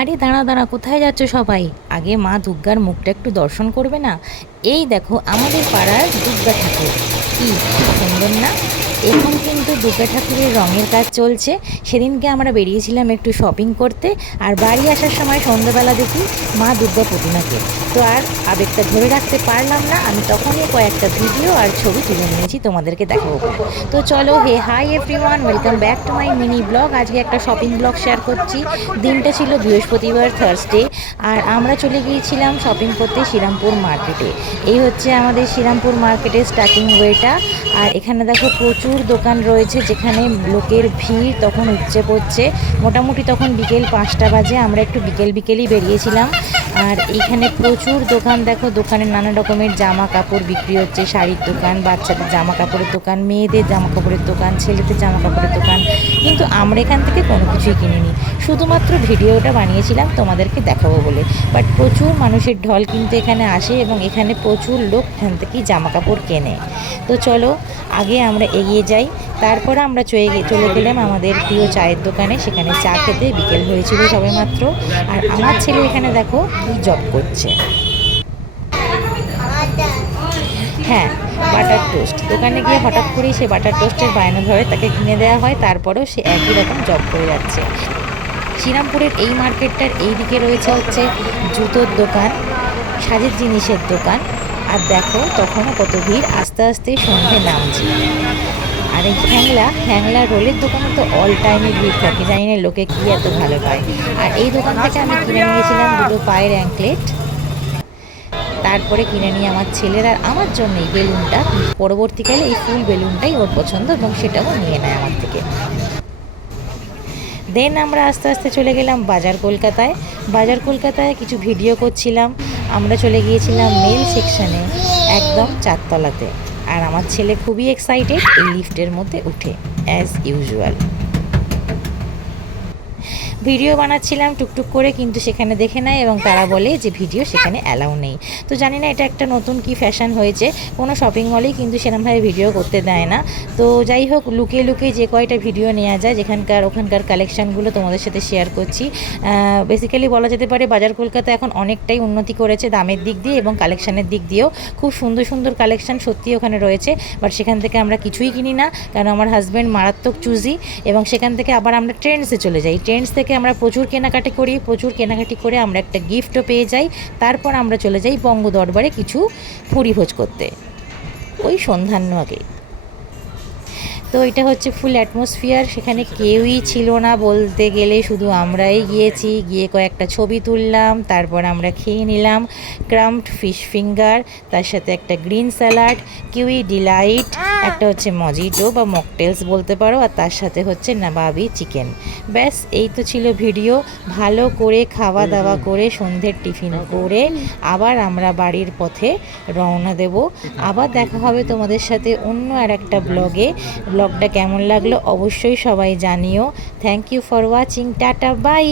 আরে দাঁড়া দাঁড়া, কোথায় যাচ্ছ সবাই? আগে মা দুর্গার মুখটা একটু দর্শন করবে না? এই দেখো আমাদের পাড়ার দুর্গা ঠাকুর, কি সুন্দর না? এখন কিন্তু দুর্গা ঠাকুরের রঙের কাজ চলছে। সেদিনকে আমরা বেরিয়েছিলাম একটু শপিং করতে, আর বাড়ি আসার সময় সন্ধ্যাবেলা দেখি মা দুর্গা প্রতিমাকে। তো আর আবেগটা ধরে রাখতে পারলাম না, আমি তখনই কয়েকটা ভিডিও আর ছবি তুলে নিয়েছি তোমাদেরকে দেখাবো বলে। তো চলো, hey hi everyone, welcome back to my mini blog. আজকে একটা শপিং ব্লগ শেয়ার করছি। দিনটা ছিল বৃহস্পতিবার, থার্সডে, আর আমরা চলে গিয়েছিলাম শপিং করতে শ্রীরামপুর মার্কেটে। এই হচ্ছে আমাদের শ্রীরামপুর মার্কেটের স্টার্টিং ওয়েটা। আর এখানে দেখো প্রচুর দোকান রয়েছে, যেখানে লোকের ভিড় তখন উপচে পড়ছে। মোটামুটি তখন বিকেল 5টা বাজে, আমরা একটু বিকেলই বেরিয়েছিলাম। আর এইখানে প্রচুর দোকান, দেখো দোকানে নানা রকমের জামা কাপড় বিক্রি হচ্ছে, শাড়ির দোকান, বাচ্চাদের জামা কাপড়ের দোকান, মেয়েদের জামা কাপড়ের দোকান, ছেলেদের জামা কাপড়ের দোকান। কিন্তু আমরা এখান থেকে কোনো কিছুই কিনিনি, শুধুমাত্র ভিডিওটা বানিয়েছিলাম তোমাদেরকে দেখাবো বলে। বাট প্রচুর মানুষের ঢল কিন্তু এখানে আসে, এবং এখানে প্রচুর লোক এখান থেকেই জামা কাপড় কেনে। তো চলো আগে আমরা এগিয়ে যাই। তারপর আমরা চলে গেলাম আমাদের প্রিয় চায়ের দোকানে, সেখানে চা খেতে। বিকেল হয়েছিল সবেমাত্র। আর আমার ছেলে এখানে দেখো কি জব করছে। হ্যাঁ, বাটার টোস্ট। দোকানে গিয়ে হঠাৎ করেই সে বাটার টোস্টের বায়না ধরে, তাকে কিনে দেওয়া হয়, তারপরেও সে একই রকম জব করে যাচ্ছে। শ্রীরামপুরের এই মার্কেটটার এই দিকে রয়েছে হচ্ছে জুতোর দোকান, সাজের জিনিসের দোকান। আর দেখো তখনও কত ভিড়, আস্তে আস্তে সন্ধে নামছে। আর এই হ্যাংলা রোলের দোকানে তো অল টাইমে ভিড় থাকে, জানি না লোকে কী এত ভালো পায়। আর এই দোকান থেকে আমি কিনে নিয়েছিলাম দুটো পায়ের অ্যাঙ্কলেট। তারপরে কিনে নিয়ে আমার ছেলের আর আমার জন্য এই বেলুনটা। পরবর্তীকালে এই ফুল বেলুনটাই ওর পছন্দ, এবং সেটাও নিয়ে নেয় আমার থেকে। দেন আমরা আস্তে আস্তে চলে গেলাম বাজার কলকাতায় কিছু ভিডিও করছিলাম। আমরা চলে গিয়েছিলাম মেল সেকশানে, একদম 4তলাতে। আর আমার ছেলে খুবই এক্সাইটেড এই লিফটের মধ্যে উঠে, অ্যাজ ইউজুয়াল। ভিডিও বানাচ্ছিলাম টুকটুক করে, কিন্তু সেখানে দেখে নেয় এবং তারা বলে যে ভিডিও সেখানে অ্যালাউ নেই। তো জানি না এটা একটা নতুন কি ফ্যাশন হয়েছে, কোনো শপিং মলেই কিন্তু সেরকমভাবে ভিডিও করতে দেয় না। তো যাই হোক, লুকিয়ে যে কয়টা ভিডিও নেওয়া যায়, ওখানকার কালেকশানগুলো তোমাদের সাথে শেয়ার করছি। বেসিক্যালি বলা যেতে পারে বাজার কলকাতা এখন অনেকটাই উন্নতি করেছে দামের দিক দিয়ে এবং কালেকশানের দিক দিয়েও। খুব সুন্দর সুন্দর কালেকশান সত্যি ওখানে রয়েছে, বাট সেখান থেকে আমরা কিছুই কিনি না, কারণ আমার হাজব্যান্ড মারাত্মক চুজি। এবং সেখান থেকে আবার আমরা ট্রেন্ডসে চলে যাই। ট্রেন্ডস থেকে আমরা প্রচুর কেনাকাটি করে আমরা একটা গিফটও পেয়ে যাই। তারপর আমরা চলে যাই বঙ্গ দরবারে কিছু ভোজ করতে, ওই সন্ধ্যাহ্ন আগে। তো এটা হচ্ছে ফুল অ্যাটমসফিয়ার, সেখানে কেউই ছিল না বলতে গেলে, শুধু আমরাই গিয়েছি। গিয়ে কয়েকটা ছবি তুললাম, তারপর আমরা খেয়ে নিলাম ক্রাম্পড ফিশ ফিঙ্গার, তার সাথে একটা গ্রিন স্যালাড, কিউই ডিলাইট, একটা হচ্ছে মজিটো বা মকটেলস বলতে পারো, আর তার সাথে হচ্ছে নাবাবি চিকেন। ব্যাস এই তো ছিল ভিডিও। ভালো করে খাওয়া দাওয়া করে সন্ধ্যের টিফিন করে আবার আমরা বাড়ির পথে রওনা দেব। আবার দেখা হবে তোমাদের সাথে অন্য আর একটা ব্লগটা কেমন লাগলো অবশ্যই সবাই জানিও। Thank you for watching, tata by.